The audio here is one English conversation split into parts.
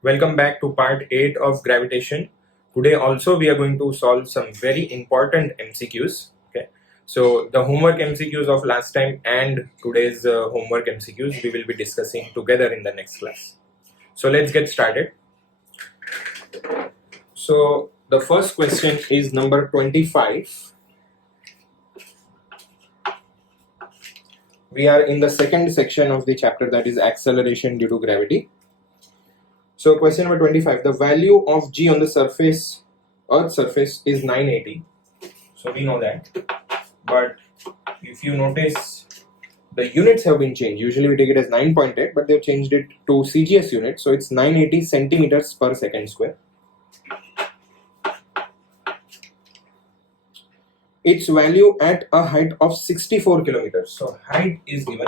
Welcome back to part 8 of gravitation. Today also we are going to solve some very important MCQs. Okay, so the homework MCQs of last time and today's homework MCQs we will be discussing together in the next class. So let's get started. So the first question is number 25. We are in the second section of the chapter, that is acceleration due to gravity. So question number 25, the value of G on the surface, Earth's surface, is 980. So we know that. But if you notice, the units have been changed. Usually we take it as 9.8, but they've changed it to CGS units. So it's 980 centimeters per second square. Its value at a height of 64 kilometers. So height is given.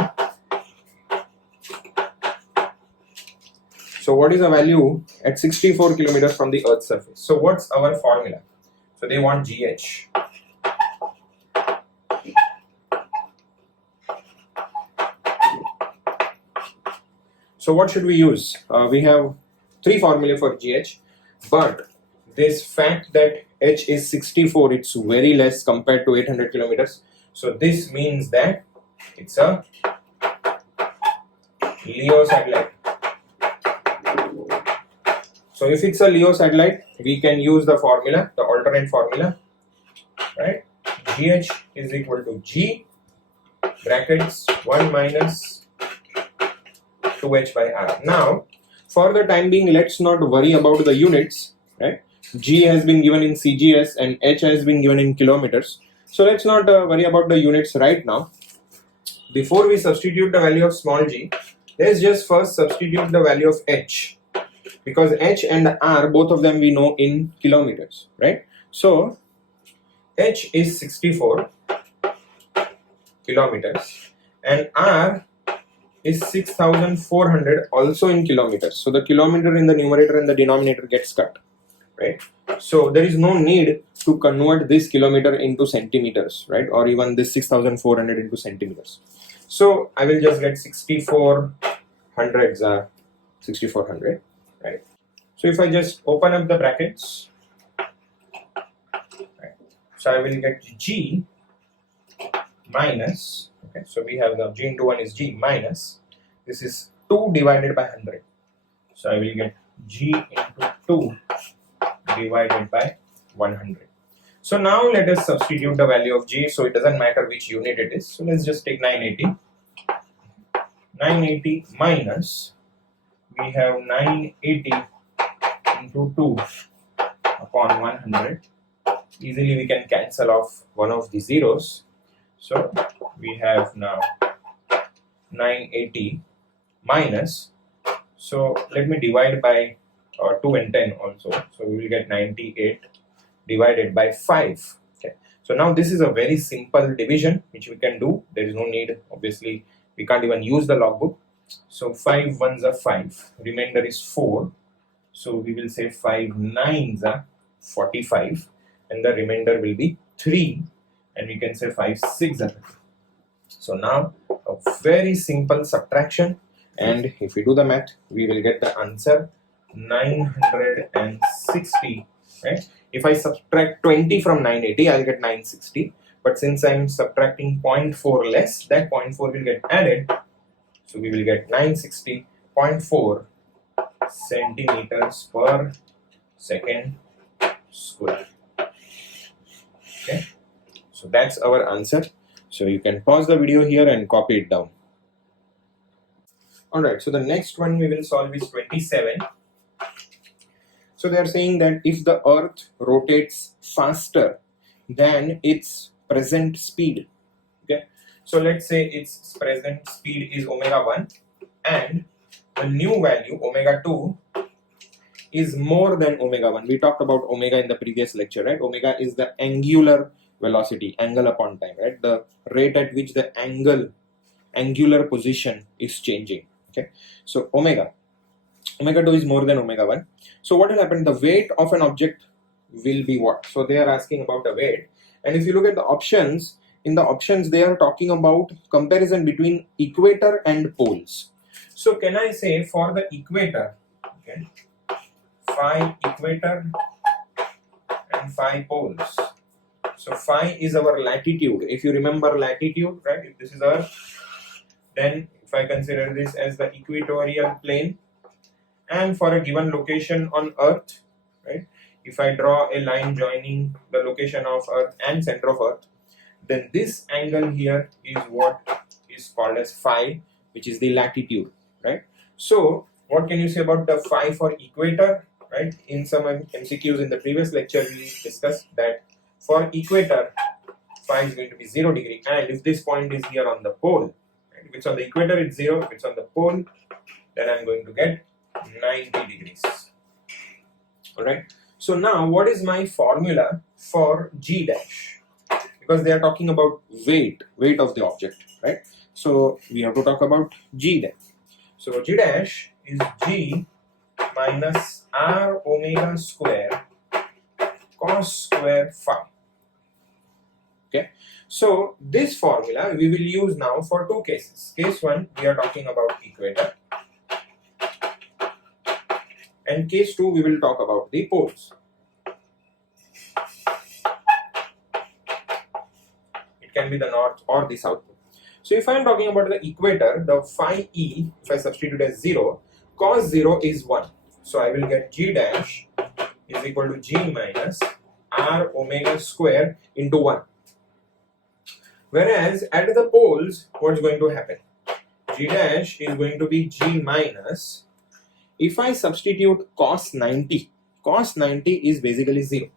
So what is the value at 64 kilometers from the Earth's surface? So what's our formula? So they want GH. So what should we use? We have three formulae for GH, but this fact that H is 64, it's very less compared to 800 kilometers. So this means that it's a LEO satellite. So if it's a LEO satellite, we can use the formula, the alternate formula, right? GH is equal to G brackets 1 minus 2H by R. Now, for the time being, let's not worry about the units, right? G has been given in CGS and H has been given in kilometers. So let's not worry about the units right now. Before we substitute the value of small g, let's just first substitute the value of H. Because H and R, both of them we know in kilometers, right? So H is 64 kilometers and R is 6,400 also in kilometers. So the kilometer in the numerator and the denominator gets cut, right? So there is no need to convert this kilometer into centimeters, right? Or even this 6,400 into centimeters. So I will just get 6,400 are 6,400. Right. So if I just open up the brackets, right, so I will get G minus, okay, so we have the G into 1 is G minus, this is 2 divided by 100. So I will get G into 2 divided by 100. So now let us substitute the value of G, so it doesn't matter which unit it is. So let's just take 980. 980 minus, we have 980 into 2 upon 100. Easily we can cancel off one of the zeros. So we have now 980 minus, so let me divide by 2 and 10 also. So we will get 98 divided by 5. Okay. So now this is a very simple division which we can do. There is no need, obviously we can't even use the logbook. So 5 ones are 5, remainder is 4. So we will say 5 nines are 45 and the remainder will be 3, and we can say 5 6 are 30. So now a very simple subtraction, and if we do the math we will get the answer 960, right? If I subtract 20 from 980 I'll get 960, but since I'm subtracting 0.4 less, that 0.4 will get added. So we will get 960.4 centimeters per second square. Okay, so that's our answer. So you can pause the video here and copy it down. Alright, so the next one we will solve is 27. So they are saying that if the Earth rotates faster than its present speed, okay, so let's say its present speed is omega 1 and the new value omega 2 is more than omega 1. We talked about omega in the previous lecture, right? Omega is the angular velocity, angle upon time, right? The rate at which the angular position is changing. Okay, so omega 2 is more than omega 1. So what will happen? The weight of an object will be what? So they are asking about the weight, and if you look at the options, in the options they are talking about comparison between equator and poles. So can I say for the equator, okay, phi equator and phi poles. So phi is our latitude. If you remember latitude, right? If this is Earth, then if I consider this as the equatorial plane, and for a given location on Earth, right? If I draw a line joining the location of Earth and center of Earth, then this angle here is what is called as phi, which is the latitude, right? So what can you say about the phi for equator, right? In some MCQs in the previous lecture we discussed that for equator phi is going to be 0 degree, and if this point is here on the pole, right? If it's on the equator it's 0, if it's on the pole then I'm going to get 90 degrees. Alright, so now what is my formula for G dash? Because they are talking about weight of the object, right? So we have to talk about G dash. So G dash is G minus R omega square cos square phi. Okay, so this formula we will use now for two cases. Case 1, we are talking about equator, and case 2 we will talk about the poles. It can be the north or the south pole. So if I am talking about the equator, the phi e, if I substitute as 0, cos 0 is 1. So I will get G dash is equal to G minus R omega square into 1. Whereas at the poles, what's going to happen? G dash is going to be G minus, if I substitute cos 90 is basically 0.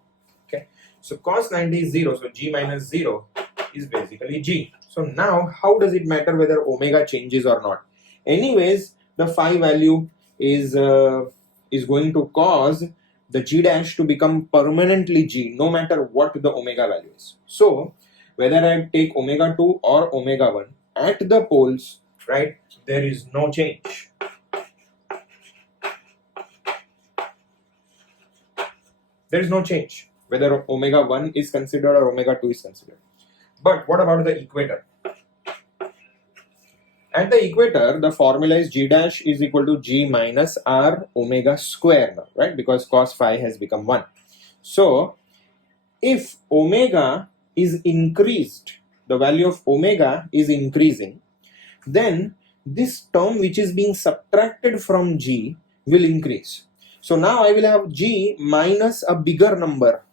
Okay, so cos 90 is 0, so G minus 0 is basically G. So now how does it matter whether omega changes or not? Anyways, the phi value is going to cause the G dash to become permanently G no matter what the omega value is. So whether I take omega 2 or omega 1 at the poles, right, there is no change. There is no change whether omega 1 is considered or omega 2 is considered. But what about the equator? At the equator, the formula is G dash is equal to G minus R omega square now, right? Because cos phi has become 1. So if omega is increased, the value of omega is increasing, then this term which is being subtracted from G will increase. So now I will have G minus a bigger number.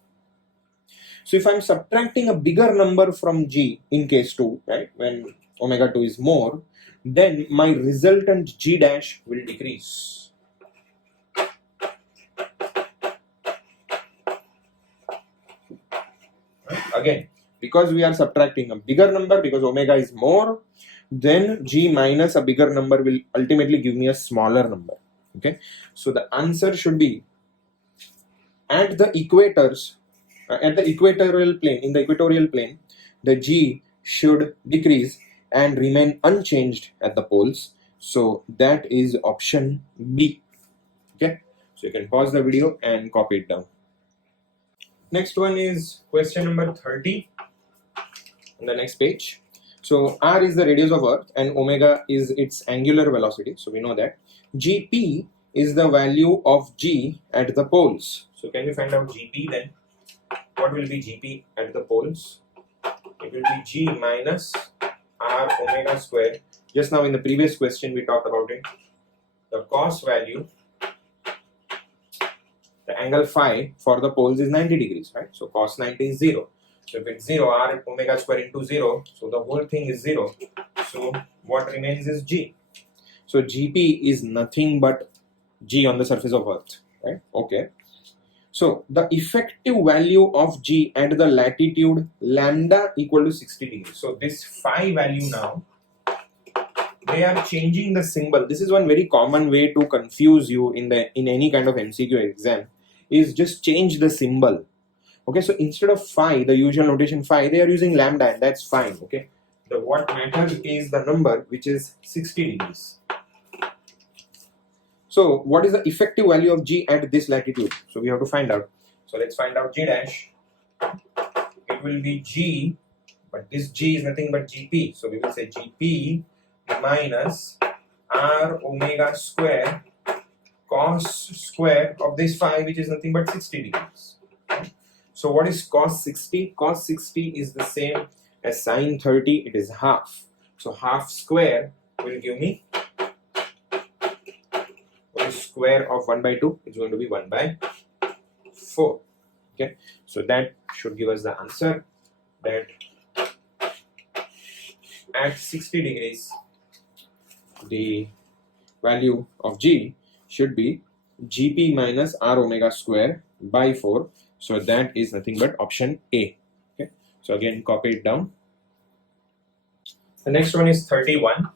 So if I am subtracting a bigger number from G in case 2, right, when omega 2 is more, then my resultant G dash will decrease. Right? Again, because we are subtracting a bigger number, because omega is more, then G minus a bigger number will ultimately give me a smaller number. Okay, so the answer should be at the equators, at the equatorial plane, in the equatorial plane, the G should decrease and remain unchanged at the poles. So that is option B. Okay, so you can pause the video and copy it down. Next one is question number 30 on the next page. So R is the radius of Earth and omega is its angular velocity. So we know that. Gp is the value of G at the poles. So can you find out Gp then? What will be Gp at the poles? It will be G minus R omega square. Just now in the previous question we talked about it. The cos value, the angle phi for the poles is 90 degrees, right? So cos 90 is 0. So if it's 0, R omega square into 0, so the whole thing is 0. So what remains is G. So Gp is nothing but G on the surface of Earth, right? Okay. So the effective value of G at the latitude lambda equal to 60 degrees. So this phi value now, they are changing the symbol. This is one very common way to confuse you in any kind of MCQ exam, is just change the symbol. Okay, so instead of phi, the usual notation phi, they are using lambda, and that's fine. Okay, what matters is the number, which is 60 degrees. So what is the effective value of G at this latitude? So we have to find out. So let's find out G dash. It will be G, but this G is nothing but Gp. So we will say Gp minus R omega square cos square of this phi, which is nothing but 60 degrees. So what is cos 60? Cos 60 is the same as sin 30, it is half. So half square will give me what is square of 1 by 2? It's going to be 1 by 4. Okay, so that should give us the answer that at 60 degrees the value of G should be Gp minus R omega square by 4. So that is nothing but option A. Okay, so again copy it down. The next one is 31.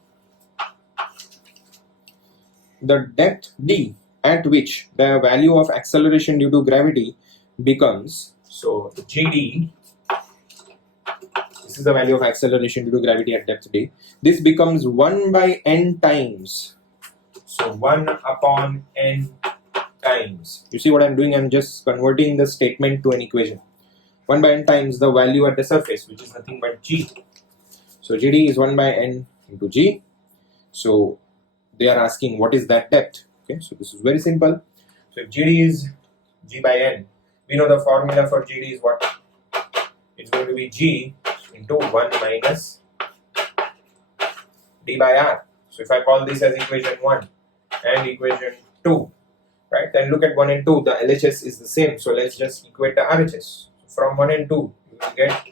The depth d at which the value of acceleration due to gravity becomes, so Gd, this is the value of acceleration due to gravity at depth d, this becomes 1 by n times, so 1 upon n times. You see what I'm doing? I'm just converting the statement to an equation. 1 by n times the value at the surface, which is nothing but G. So Gd is 1 by n into G. So they are asking what is that depth. Okay, so this is very simple. So if Gd is G by n, we know the formula for Gd is what? It's going to be G into 1 minus d by r. So if I call this as equation 1 and equation 2, right, then look at 1 and 2, the LHS is the same, so let's just equate the RHS. From 1 and 2 you will get,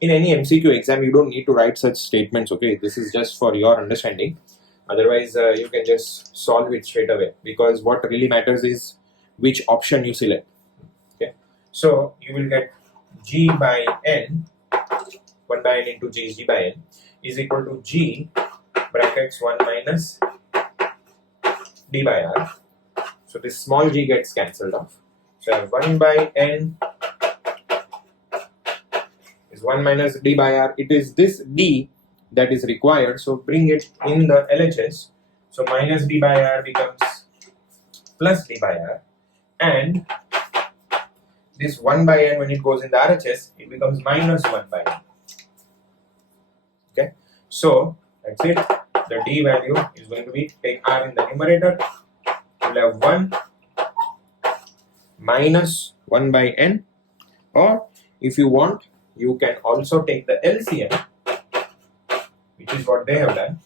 in any MCQ exam you don't need to write such statements, okay, this is just for your understanding, otherwise you can just solve it straight away, because what really matters is which option you select. Okay, so you will get G by n, 1 by n into G is G by n, is equal to G brackets 1 minus d by r. So this small g gets cancelled off. So I have 1 by n is 1 minus d by r. It is this d that is required. So bring it in the LHS. So minus d by r becomes plus d by r. And this 1 by n, when it goes in the RHS, it becomes minus 1 by n. Okay. So that's it. The d value is going to be, take r in the numerator, you will have 1 minus 1 by n, or if you want you can also take the LCM, which is what they have done.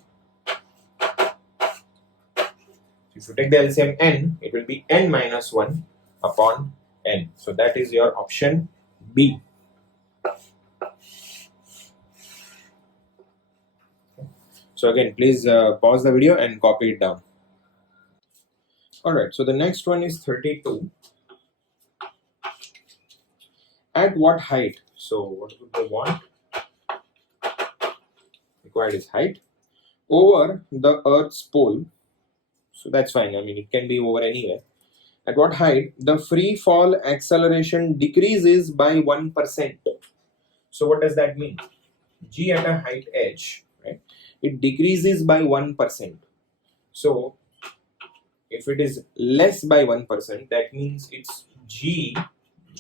If you take the LCM n, it will be n minus 1 upon n. So that is your option B. So again, please pause the video and copy it down. Alright, so the next one is 32. At what height? So what would they want? Required is height over the Earth's pole. So that's fine. I mean, it can be over anywhere. At what height the free fall acceleration decreases by 1%? So what does that mean? G at a height h, right? It decreases by 1%. So if it is less by 1%, that means it's G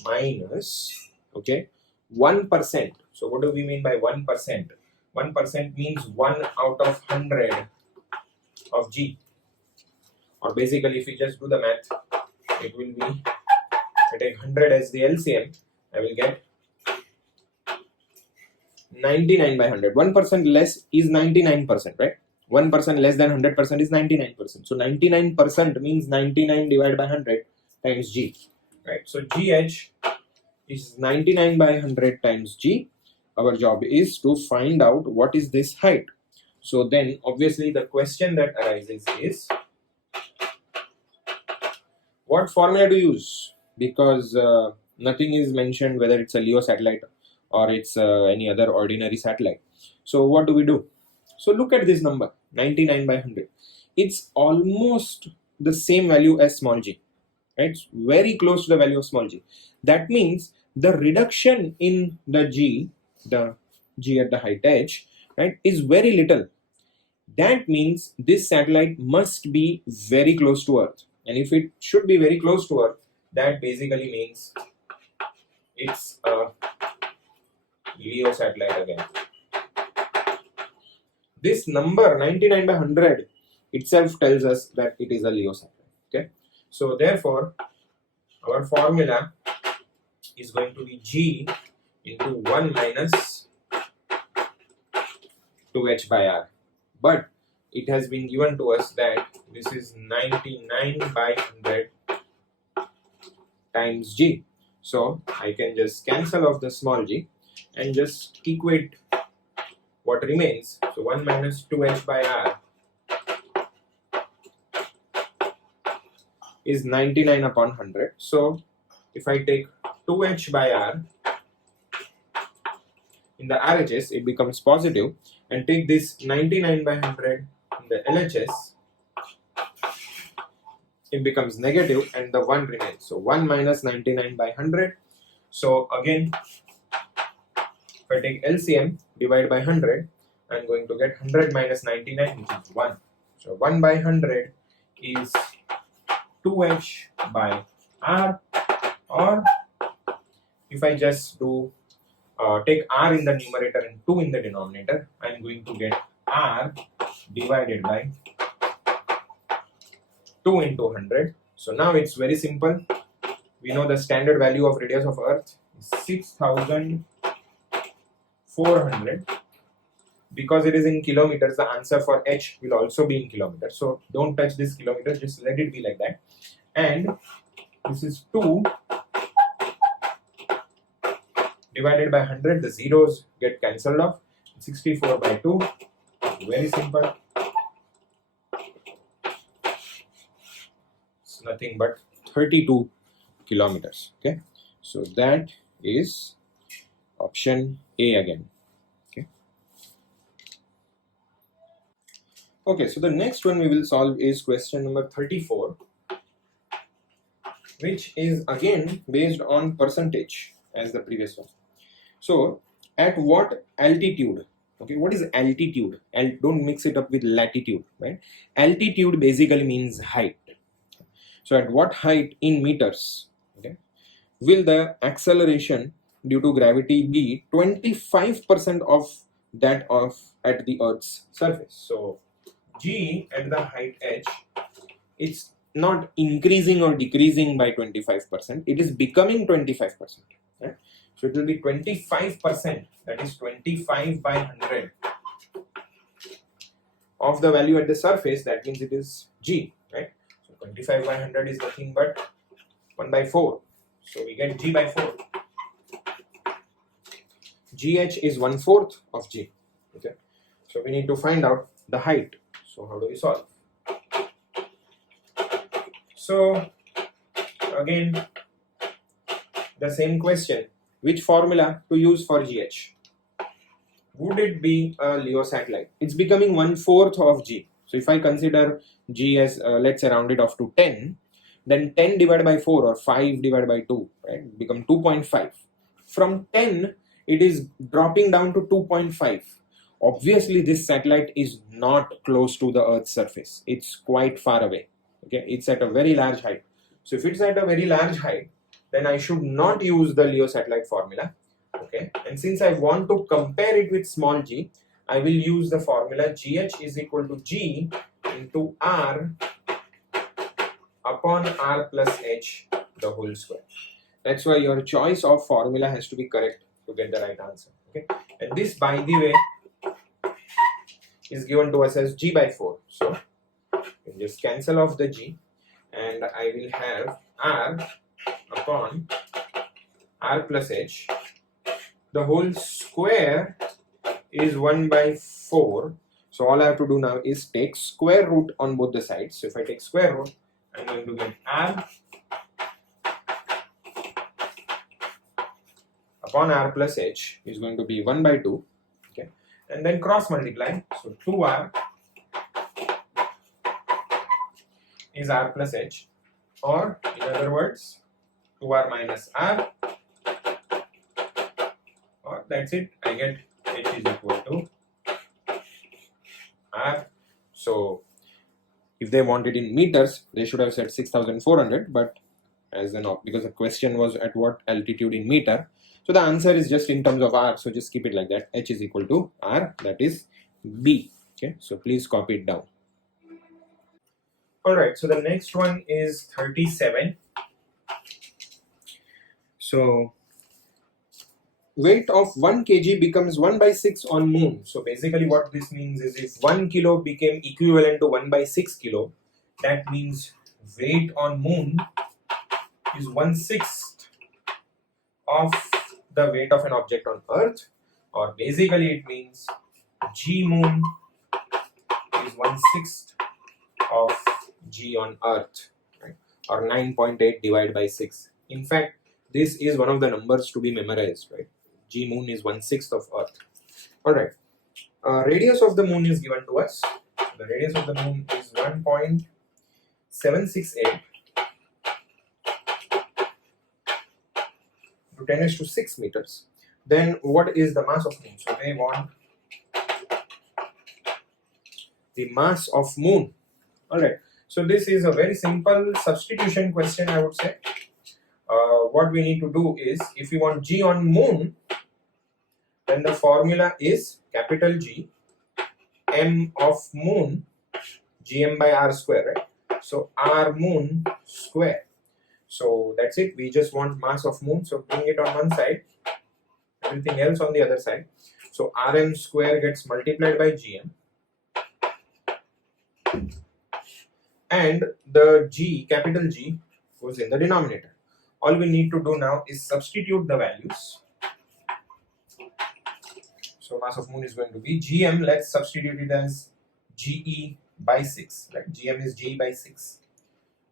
minus, okay, 1%. So what do we mean by 1%? 1% means 1 out of 100 of G. Or basically, if you just do the math, it will be, I take 100 as the LCM, I will get 99 by 100. 1% less is 99%, right? 1% less than 100% is 99%. So 99% means 99 divided by 100 times G, right? So GH is 99 by 100 times G. Our job is to find out what is this height. So then obviously the question that arises is, what formula to use? Because nothing is mentioned whether it's a LEO satellite or it's any other ordinary satellite. So what do? So look at this number, 99 by 100. It's almost the same value as small g, right? It's very close to the value of small g. That means the reduction in the g at the height h, right, is very little. That means this satellite must be very close to Earth. And if it should be very close to Earth, that basically means it's a LEO satellite again. this number 99 by 100 itself tells us that it is a Leo satellite. Okay, so therefore our formula is going to be G into 1 minus 2h by r, but it has been given to us that this is 99 by 100 times G. So I can just cancel off the small g and just equate what remains. So 1 minus 2h by r is 99 upon 100. So if I take 2h by r in the RHS, it becomes positive, and take this 99 by 100 in the LHS, it becomes negative, and the 1 remains. So 1 minus 99 by 100. So again, if I take LCM, divide by 100, I'm going to get 100 minus 99, which is 1. So 1 by 100 is 2h by r, or if I just do take r in the numerator and 2 in the denominator, I'm going to get r divided by 2 into 100. So now it's very simple. We know the standard value of radius of Earth is 6,400. Because it is in kilometers, the answer for h will also be in kilometers. So don't touch this kilometer, just let it be like that. And this is 2 divided by 100. The zeros get cancelled off. 64 by 2. Very simple. It's nothing but 32 kilometers. Okay, so that is option A again. Okay, so the next one we will solve is question number 34, which is again based on percentage as the previous one. So at what altitude, okay, what is altitude? Don't mix it up with latitude, right? Altitude basically means height. So at what height in meters, okay, will the acceleration due to gravity be 25% of that of at the Earth's surface? So G at the height h, it's not increasing or decreasing by 25%, it is becoming 25%. Right? So it will be 25%, that is 25 by 100 of the value at the surface. That means it is G, right? So 25 by 100 is nothing but 1 by 4. So we get G by 4. GH is 1/4 of G. Okay. So we need to find out the height. So how do we solve? So again, the same question. Which formula to use for GH? Would it be a Leo satellite? It's becoming 1/4 of G. So if I consider G as let's say round it off to 10, then 10 divided by 4 or 5 divided by 2, right, become 2.5. From 10, it is dropping down to 2.5. Obviously, this satellite is not close to the Earth's surface. It's quite far away. Okay, it's at a very large height. So if it's at a very large height, then I should not use the Leo satellite formula. Okay, and since I want to compare it with small g, I will use the formula GH is equal to G into R upon R plus H the whole square. That's why your choice of formula has to be correct to get the right answer. Okay, and this, by the way, is given to us as G by 4. So you just cancel off the G, and I will have R upon R plus H. The whole square is 1 by 4. So all I have to do now is take square root on both the sides. So if I take square root, I'm going to get R upon R plus H is going to be 1 by 2. Okay, and then cross multiply. So 2R is R plus H, or in other words, 2R minus R, or that's it. I get H is equal to R. So if they want it in meters, they should have said 6,400, but as because the question was at what altitude in meter, so the answer is just in terms of R, so just keep it like that. H is equal to R, that is B. Okay, so please copy it down. Alright, so the next one is 37. So weight of 1 kg becomes 1 by 6 on moon. So basically what this means is if 1 kilo became equivalent to 1 by 6 kilo, that means weight on moon is 1/6 of the weight of an object on earth, or basically it means g moon is 1/6 of g on earth, right? Or 9.8 divided by 6. In fact, this is one of the numbers to be memorized, right? G moon is 1/6 of earth. Alright, radius of the moon is given to us. So the radius of the moon is 1.768 to 10⁶ meters. Then what is the mass of moon? So they want the mass of moon. Alright, so this is a very simple substitution question, I would say. What we need to do is, if we want G on moon, then the formula is capital G, M of moon, Gm by R square, right? So R moon square. So that's it. We just want mass of moon. So bring it on one side, everything else on the other side. So Rm square gets multiplied by Gm, and the G, capital G, goes in the denominator. All we need to do now is substitute the values. So mass of moon is going to be Gm, let's substitute it as Ge by 6, right? Gm is Ge by 6.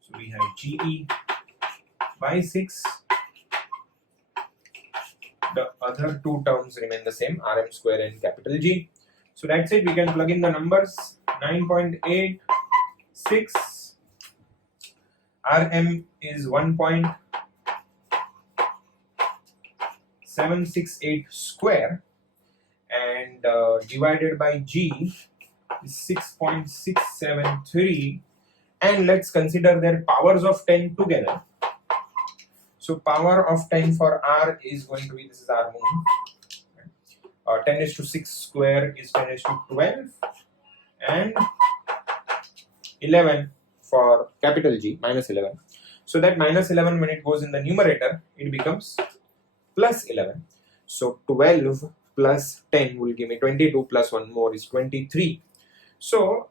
So we have Ge by 6. The other two terms remain the same, Rm square and capital G. So that's it. We can plug in the numbers. 9.86. Rm is 1.768 square, and divided by G is 6.673, and let's consider their powers of 10 together. So power of 10 for R is going to be, this is R moon, 10⁶ square is 10�12, and 11 for capital G, minus 11. So that minus 11, when it goes in the numerator, it becomes plus 11. So 12 plus 10 will give me 22, plus 1 more is 23. So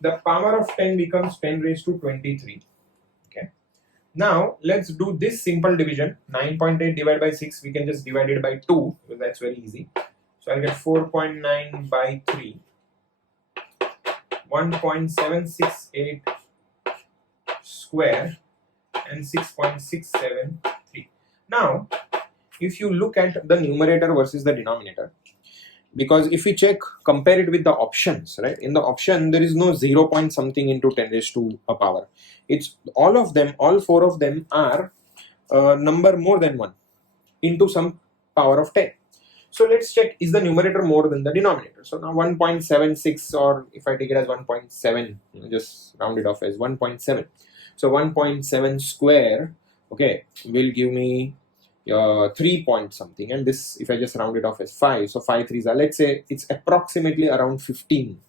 the power of 10 becomes 10⁻23. Okay. Now let's do this simple division. 9.8 divided by 6, we can just divide it by 2, because that's very easy. So I'll get 4.9 by 3, 1.768 square, and 6.673. Now if you look at the numerator versus the denominator, because if we check, compare it with the options, right? In the option there is no 0 point something into 10 raised to a power. It's all of them, all four of them are number more than 1 into some power of 10. So let's check, is the numerator more than the denominator? So now 1.76, or if I take it as 1.7, just round it off as 1.7. So 1.7 square, okay, will give me 3 point something, and this, if I just round it off as 5, so 5 3s are, let's say it's approximately around 15,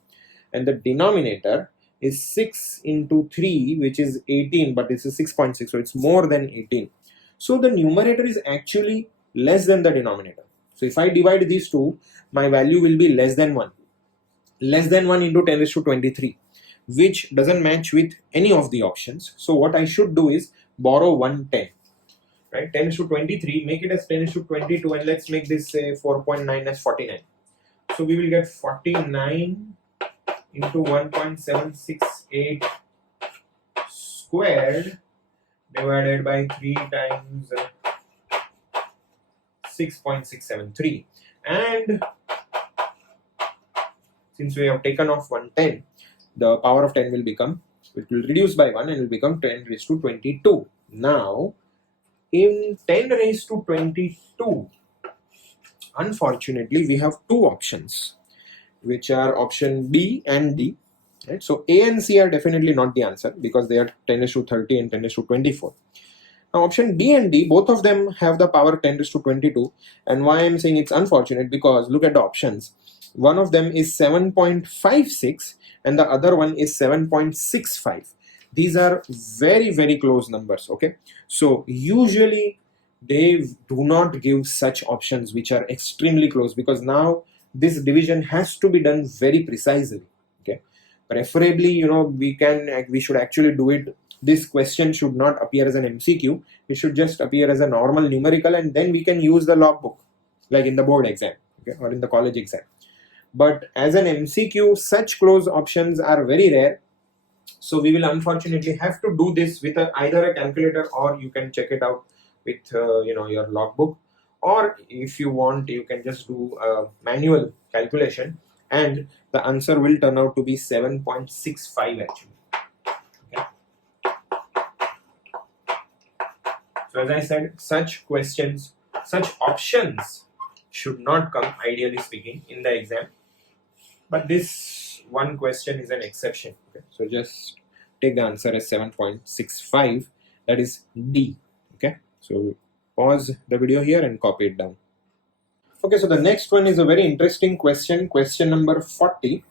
and the denominator is 6 into 3, which is 18, but this is 6.6, so it's more than 18. So the numerator is actually less than the denominator. So if I divide these two, my value will be less than 1. Less than 1 into 10⁻23, which doesn't match with any of the options. So what I should do is borrow 110. Right, 10⁻23, make it as 10⁻22, and let's make this say 4.9 as 49. So we will get 49 into 1.768 squared divided by 3 times 6.673, and since we have taken off 110, the power of 10 will become, it will reduce by 1 and will become 10⁻22. Now in 10⁻22, unfortunately we have two options, which are option B and D, right? So A and C are definitely not the answer, because they are 10⁻30 and 10⁻24. Now option B and D, both of them have the power 10⁻22, and why I'm saying it's unfortunate, because look at the options. one of them is 7.56 and the other one is 7.65. These are very, very close numbers. Okay, so usually they do not give such options which are extremely close, because now this division has to be done very precisely. Okay, preferably, you know, we should actually do it. This question should not appear as an MCQ. It should just appear as a normal numerical, and then we can use the logbook like in the board exam, okay, or in the college exam. But as an MCQ, such close options are very rare. So we will unfortunately have to do this with either a calculator, or you can check it out with you know, your logbook, or if you want, you can just do a manual calculation, and the answer will turn out to be 7.65 actually. Okay. So as I said, such questions, such options should not come, ideally speaking, in the exam. But this one question is an exception. Okay. So just take the answer as 7.65, that is D. Okay, so pause the video here and copy it down. Okay, so the next one is a very interesting question, question number 40.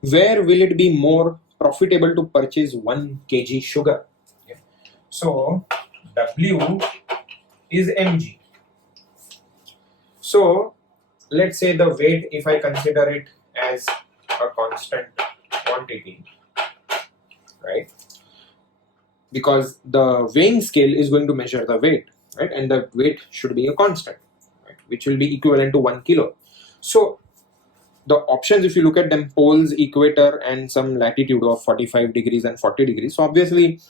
Where will it be more profitable to purchase 1 kg sugar? Okay. So W is mg. So let's say the weight, if I consider it as a constant quantity, right? Because the weighing scale is going to measure the weight, right? And the weight should be a constant, right? Which will be equivalent to 1 kilo. So the options, if you look at them, poles, equator, and some latitude of 45 degrees and 40 degrees. So obviously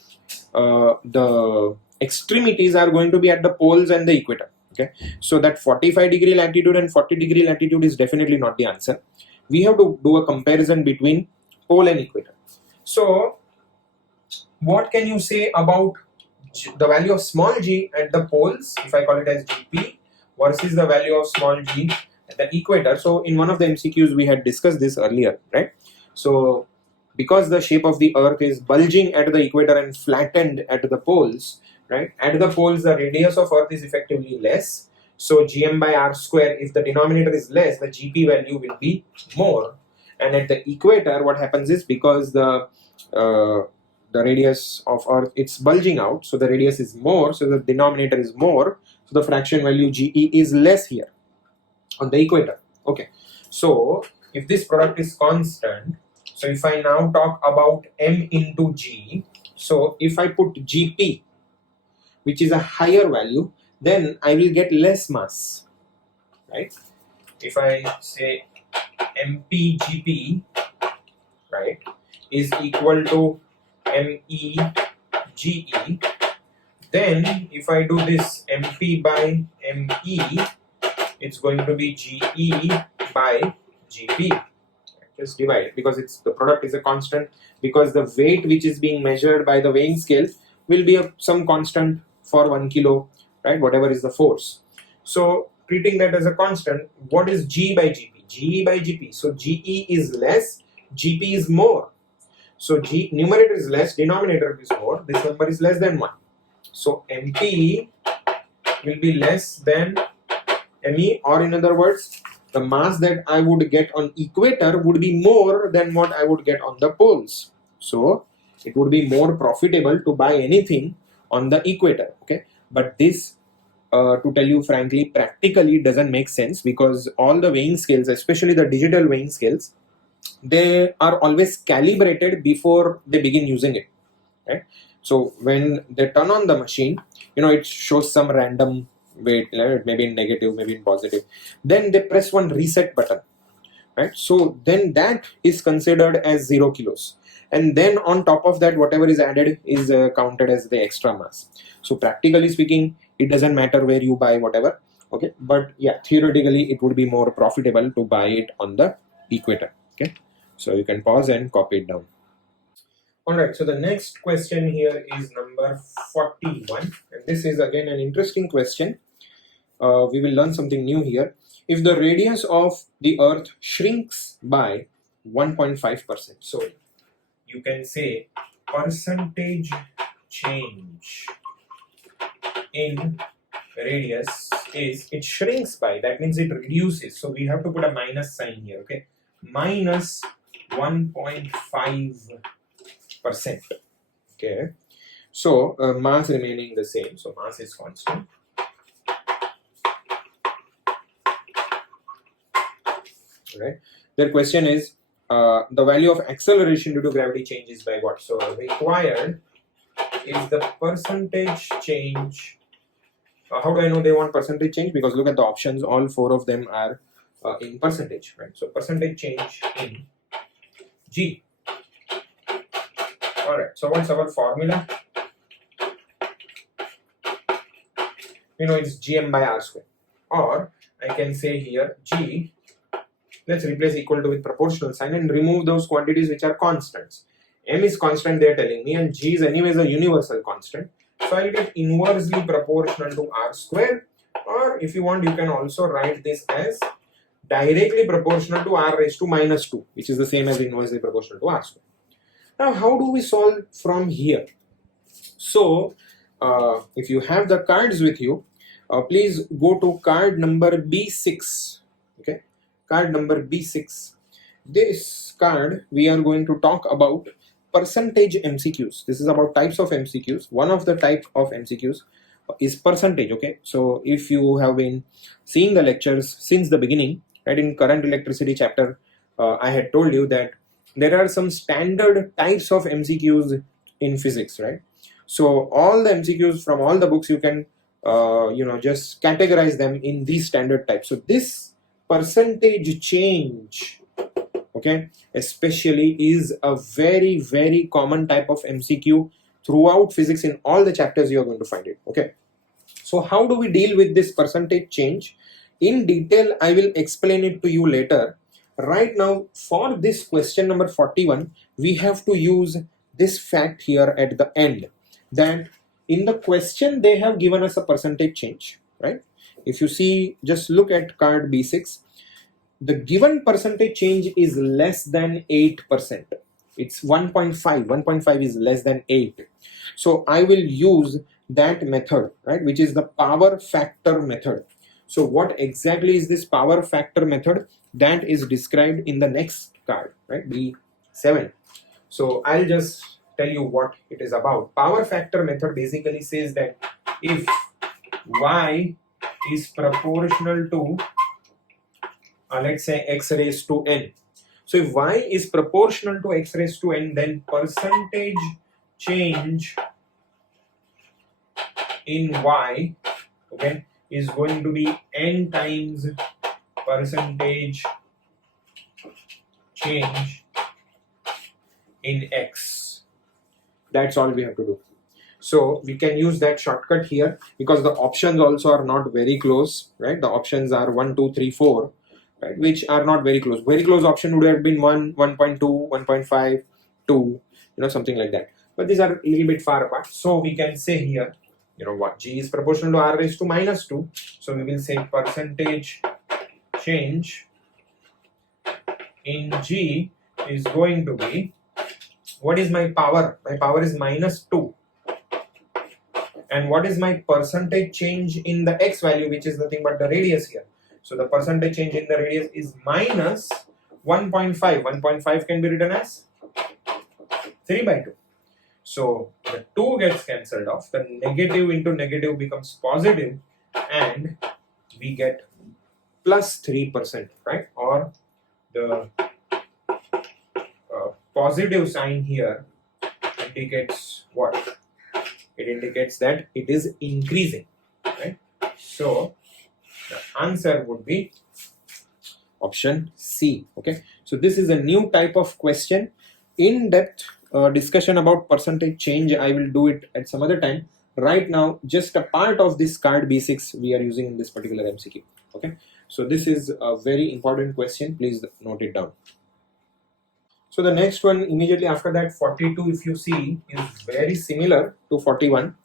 the extremities are going to be at the poles and the equator. Okay, so that 45 degree latitude and 40 degree latitude is definitely not the answer. We have to do a comparison between pole and equator. So what can you say about the value of small g at the poles, if I call it as GP, versus the value of small g at the equator? So in one of the MCQs we had discussed this earlier, right? So because the shape of the earth is bulging at the equator and flattened at the poles, right? At the poles the radius of earth is effectively less. So gm by r square, if the denominator is less, the GP value will be more. And at the equator, what happens is, because the radius of earth, it's bulging out, so the radius is more, so the denominator is more, so the fraction value GE is less here on the equator. Okay, so if this product is constant, so if I now talk about m into g, so if I put GP, which is a higher value, then I will get less mass, right? If I say MPGP, right, is equal to MEGE, then if I do this MP by ME, it's going to be GE by GP. Just divide, because it's the product is a constant, because the weight which is being measured by the weighing scale will be some constant for 1 kilo, right? Whatever is the force. So treating that as a constant, what is G by GP? G by GP. So GE is less, GP is more. So G numerator is less, denominator is more. This number is less than 1. So MP will be less than ME, or in other words, the mass that I would get on equator would be more than what I would get on the poles. So it would be more profitable to buy anything on the equator. Okay, but this to tell you frankly, practically doesn't make sense, because all the weighing scales, especially the digital weighing scales, they are always calibrated before they begin using it, right? So when they turn on the machine, you know, it shows some random weight, maybe in negative, maybe in positive. Then they press one reset button, right? So then that is considered as 0 kilos. And then on top of that, whatever is added is counted as the extra mass. So practically speaking, it doesn't matter where you buy whatever. Okay, but yeah, theoretically, it would be more profitable to buy it on the equator. Okay, so you can pause and copy it down. Alright, so the next question here is number 41, and this is again an interesting question. We will learn something new here. If the radius of the earth shrinks by 1.5%, so you can say percentage change in radius is, it shrinks by, that means it reduces, so we have to put a minus sign here, okay, minus 1.5%. okay, so mass remaining the same, so mass is constant. Right, their question is the value of acceleration due to gravity changes by what? So required is the percentage change. How do I know they want percentage change? Because look at the options, all 4 of them are in percentage, right? So percentage change in G. Alright, so what's our formula? You know, it's Gm by R square. Or I can say here G, let's replace equal to with proportional sign and remove those quantities which are constants. M is constant, they are telling me, and G is anyways a universal constant. So I'll get inversely proportional to R square, or if you want, you can also write this as directly proportional to R raised to minus 2, which is the same as inversely proportional to R square. Now, how do we solve from here? So, if you have the cards with you, please go to card number B6. Okay, card number B6. This card we are going to talk about percentage MCQs. This is about types of MCQs. One of the type of MCQs is percentage. Okay, so if you have been seeing the lectures since the beginning, right, in current electricity chapter, I had told you that there are some standard types of MCQs in physics, right? So all the MCQs from all the books, you can just categorize them in these standard types. So this percentage change, okay, especially is a very, very common type of MCQ throughout physics. In all the chapters you are going to find it. Okay, so how do we deal with this percentage change? In detail, I will explain it to you later. Right now, for this question number 41, we have to use this fact here at the end, that in the question they have given us a percentage change, right? If you see, just look at card B6, the given percentage change is less than 8%. It's 1.5. 1.5 is less than 8. So I will use that method, right, which is the power factor method. So what exactly is this power factor method? That is described in the next card, right, B7. So I'll just tell you what it is about. Power factor method basically says that if y is proportional to let's say x raised to n. So if y is proportional to x raised to n, then percentage change in y, okay, is going to be n times percentage change in x. That's all we have to do. So we can use that shortcut here because the options also are not very close, right? The options are 1, 2, 3, 4, right? Which are not very close. Very close option would have been 1, 1.2, 1.5, 2, something like that. But these are a little bit far apart. So we can say here, what, G is proportional to R raised to minus 2. So we will say percentage change in G is going to be, what is my power? My power is minus 2. And what is my percentage change in the x value, which is nothing but the radius here? So the percentage change in the radius is minus 1.5. 1.5 can be written as 3 by 2. So the 2 gets cancelled off. The negative into negative becomes positive, and we get plus 3%, right? Or the positive sign here indicates what? It indicates that it is increasing, right? So the answer would be option C. Okay, so this is a new type of question. In depth discussion about percentage change, I will do it at some other time. Right now, just a part of this card B6 we are using in this particular MCQ. Okay, so this is a very important question. Please note it down. So the next one immediately after that, 42, if you see, is very similar to 41,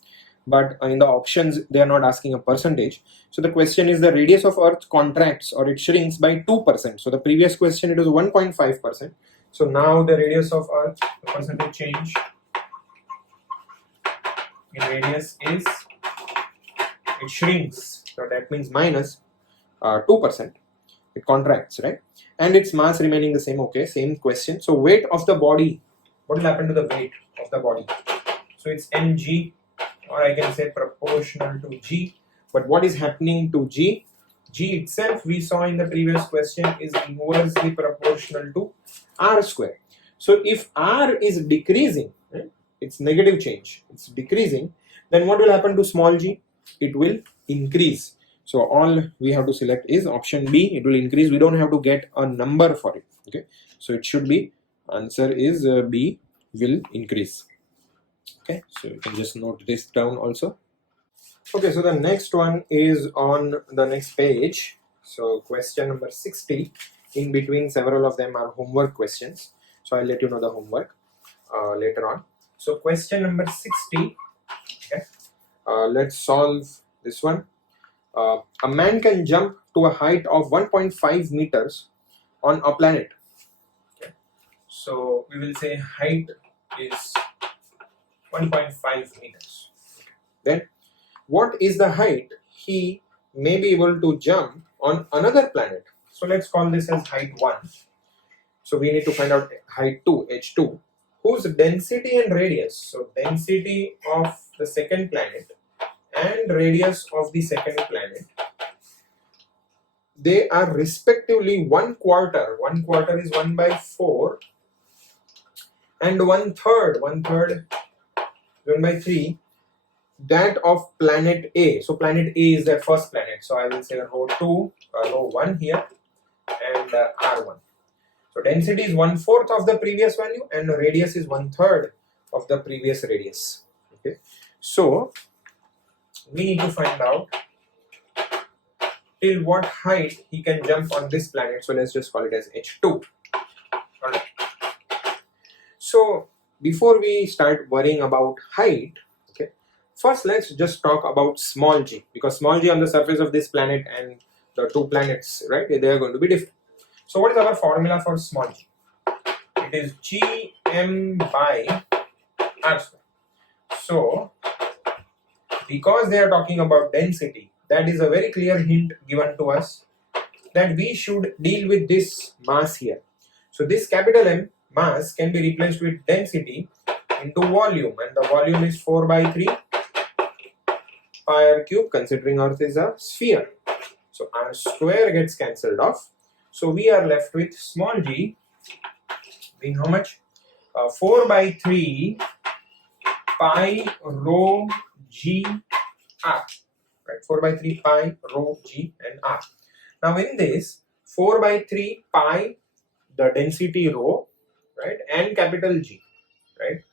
but in the options they are not asking a percentage. So the question is the radius of Earth contracts or it shrinks by 2%. So the previous question it was 1.5%. So now the radius of Earth, the percentage change in radius is it shrinks. So that means minus 2%. It contracts, right? And its mass remaining the same. Okay, same question. So weight of the body, what will happen to the weight of the body? So it's mg, or I can say proportional to g. But what is happening to g? G itself, we saw in the previous question, is inversely proportional to r square. So if r is decreasing, right, it's negative change, it's decreasing, then what will happen to small g? It will increase. So all we have to select is option B, it will increase. We don't have to get a number for it. Okay, so it should be, answer is B, will increase. Okay, so you can just note this down also. Okay, so the next one is on the next page. So question number 60. In between, several of them are homework questions. So I'll let you know the homework later on. So question number 60. Okay, let's solve this one. A man can jump to a height of 1.5 meters on a planet. Okay, so we will say height is 1.5 meters. Then what is the height he may be able to jump on another planet? So let's call this as height 1. So we need to find out height 2, h2, whose density and radius. So density of the second planet and radius of the second planet, they are respectively 1/4. 1/4 is 1/4, and 1/3 1/3 that of planet A. So planet A is the first planet. So I will say rho 2, rho 1 here, and r1. So density is 1/4 of the previous value, and radius is 1/3 of the previous radius. Okay, so we need to find out till what height he can jump on this planet. So let's just call it as h2. Alright. So before we start worrying about height, okay, first let's just talk about small g, because small g on the surface of this planet and the two planets, right, they are going to be different. So what is our formula for small g? It is gm by r square. So because they are talking about density, that is a very clear hint given to us that we should deal with this mass here. So this capital M, mass, can be replaced with density into volume, and the volume is 4/3 pi r cube, considering Earth is a sphere. So r square gets cancelled off. So we are left with small g being how much? 4/3 pi rho g r. Right, 4/3 pi rho g and r. Now in this 4/3 pi, the density rho, right, and capital G, right,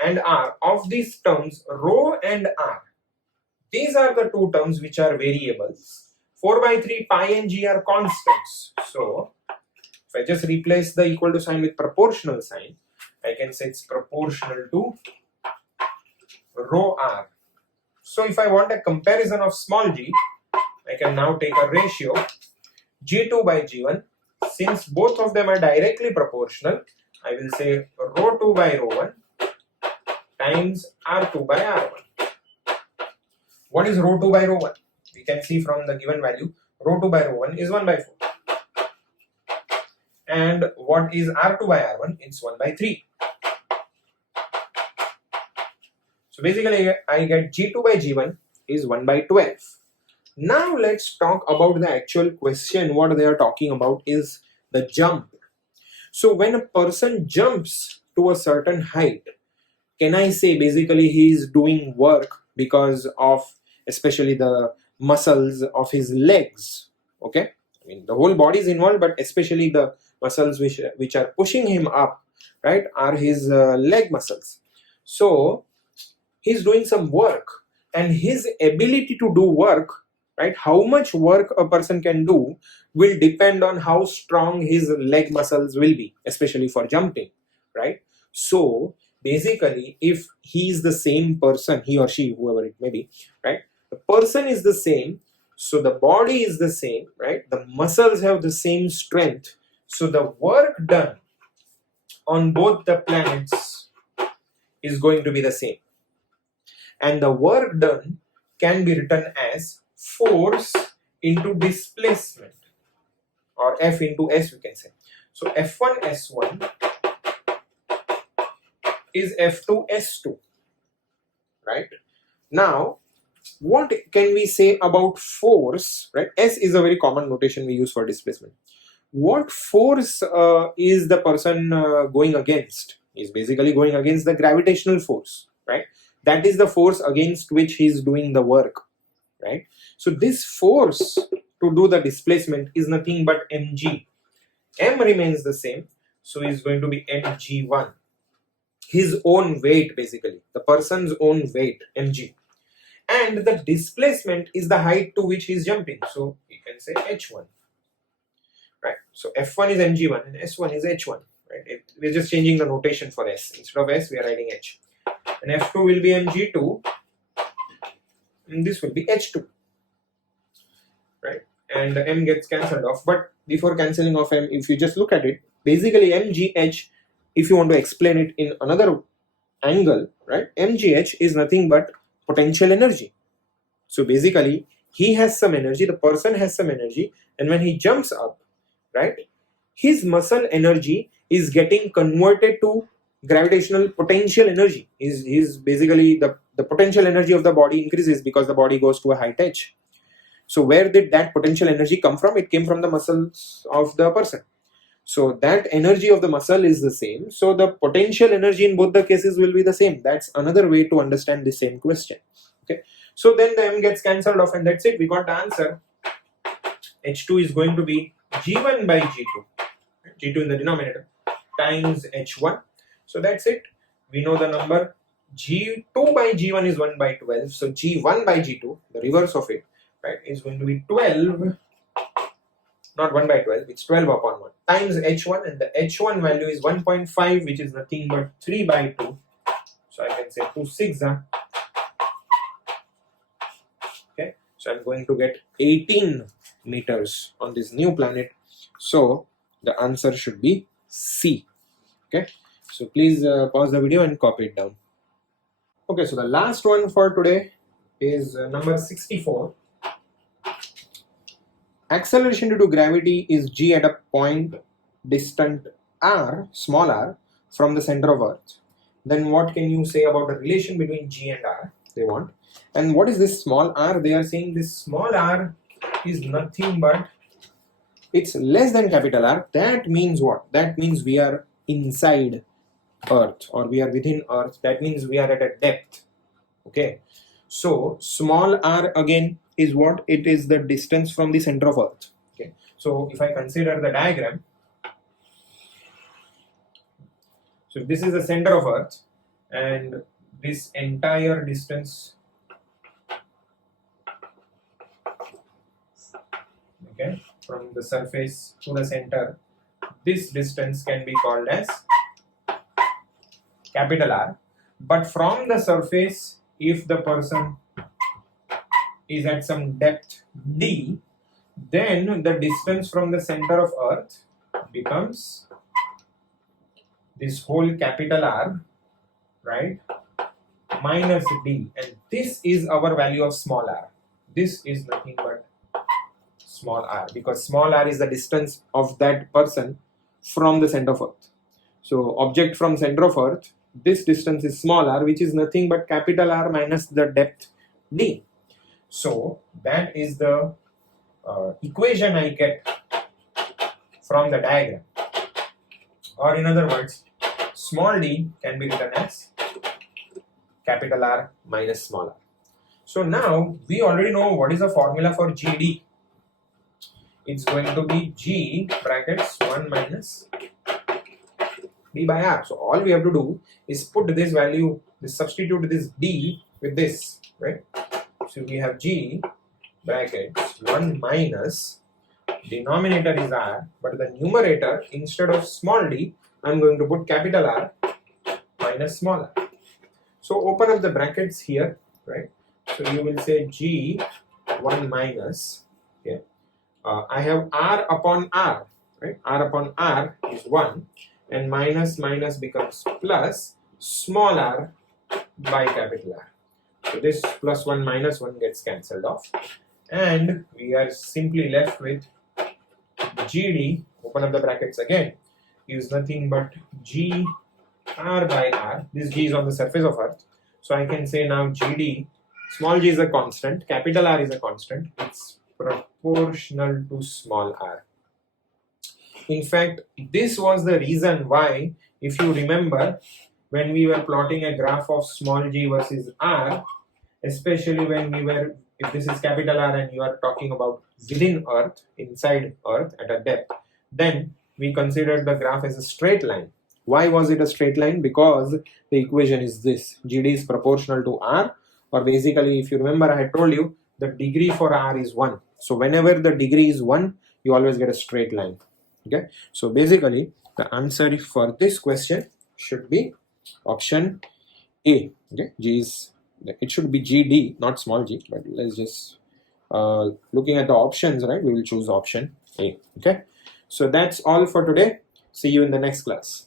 and r, of these terms rho and r, these are the two terms which are variables. 4/3 pi and g are constants. So if I just replace the equal to sign with proportional sign, I can say it's proportional to rho r. So if I want a comparison of small g, I can now take a ratio g2 by g1. Since both of them are directly proportional, I will say rho 2 by rho 1 times r2 by r1. What is rho 2 by rho 1? We can see from the given value, rho 2 by rho 1 is 1/4. And what is r2 by r1? It's 1/3. So basically I get g2 by g1 is 1/12. Now let's talk about the actual question. What they are talking about is the jump. So when a person jumps to a certain height, can I say basically he is doing work because of especially the muscles of his legs? Okay, I mean the whole body is involved, but especially the muscles which are pushing him up, right, are his leg muscles. So he's doing some work, and his ability to do work, right, how much work a person can do will depend on how strong his leg muscles will be, especially for jumping, right? So basically if he is the same person, he or she, whoever it may be, right, the person is the same, so the body is the same, right, the muscles have the same strength, so the work done on both the planets is going to be the same, and the work done can be written as force into displacement, or F into S we can say. So F1 S1 is F2 S2, right? Now what can we say about force, right? S is a very common notation we use for displacement. What force is the person going against? Is basically going against the gravitational force, right? That is the force against which he is doing the work, right? So this force to do the displacement is nothing but mg. M remains the same, so is going to be mg1, his own weight, basically the person's own weight, mg, and the displacement is the height to which he is jumping, so you can say h1, right? So F1 is mg1 and S1 is h1, right? We're just changing the notation for S. Instead of S we are writing h, and F2 will be mg2 and this will be h2, right? And m gets cancelled off. But before cancelling off m, if you just look at it, basically mgh, if you want to explain it in another angle, right, mgh is nothing but potential energy. So basically he has some energy, the person has some energy, and when he jumps up, right, his muscle energy is getting converted to gravitational potential energy. Is basically the potential energy of the body increases because the body goes to a height h. So where did that potential energy come from? It came from the muscles of the person. So that energy of the muscle is the same. So the potential energy in both the cases will be the same. That's another way to understand the same question. Okay. So then the m gets cancelled off and that's it. We got the answer. H2 is going to be G1 by G2. G2 in the denominator times H1. So that's it. We know the number. G2 by G1 is 1 by 12. So G1 by G2, the reverse of it, right, is going to be 12, not 1 by 12, it's 12 upon 1 times H1, and the H1 value is 1.5, which is nothing but 3 by 2. So I can say 2 6. Okay, so I'm going to get 18 meters on this new planet. So the answer should be C. Okay, so please pause the video and copy it down. Okay, so the last one for today is number 64. Acceleration due to gravity is g at a point distant r, small r, from the center of Earth. Then what can you say about the relation between g and r? They want. And what is this small r? They are saying this small r is nothing but, it's less than capital R. That means what? That means we are inside Earth, or we are within Earth. That means we are at a depth. Okay, so small r again is what? It is the distance from the center of Earth. Okay, so if I consider the diagram, so if this is the center of Earth and this entire distance, okay, from the surface to the center, this distance can be called as capital R. But from the surface, if the person is at some depth d, then the distance from the center of Earth becomes this whole capital R, right, minus d, and this is our value of small r. This is nothing but small r, because small r is the distance of that person from the center of Earth. So object from center of Earth, this distance is small r, which is nothing but capital R minus the depth d. So that is the equation I get from the diagram, or in other words, small d can be written as capital R minus small r. So now we already know what is the formula for GD. It's going to be G brackets 1 minus d by r. So all we have to do is put this value, substitute this d with this, right? So we have G brackets 1 minus, denominator is r, but the numerator, instead of small d, I'm going to put capital R minus small r. So open up the brackets here, right? So you will say G 1 minus, yeah, I have r upon r, right? R upon r is 1, and minus minus becomes plus small r by capital R. So this plus 1 minus 1 gets cancelled off, and we are simply left with GD, open up the brackets again, is nothing but G R by R. This G is on the surface of Earth. So I can say now GD, small g is a constant, capital R is a constant, it's proportional to small r. In fact, this was the reason why, if you remember, when we were plotting a graph of small g versus r, especially when we were, if this is capital R and you are talking about within Earth, inside Earth at a depth, then we considered the graph as a straight line. Why was it a straight line? Because the equation is this, GD is proportional to R, or basically, if you remember, I had told you the degree for R is 1. So whenever the degree is 1, you always get a straight line. Okay, so basically the answer for this question should be option A. Okay, G is, it should be GD, not small g, but let's just looking at the options, right, we will choose option A. Okay, so that's all for today. See you in the next class.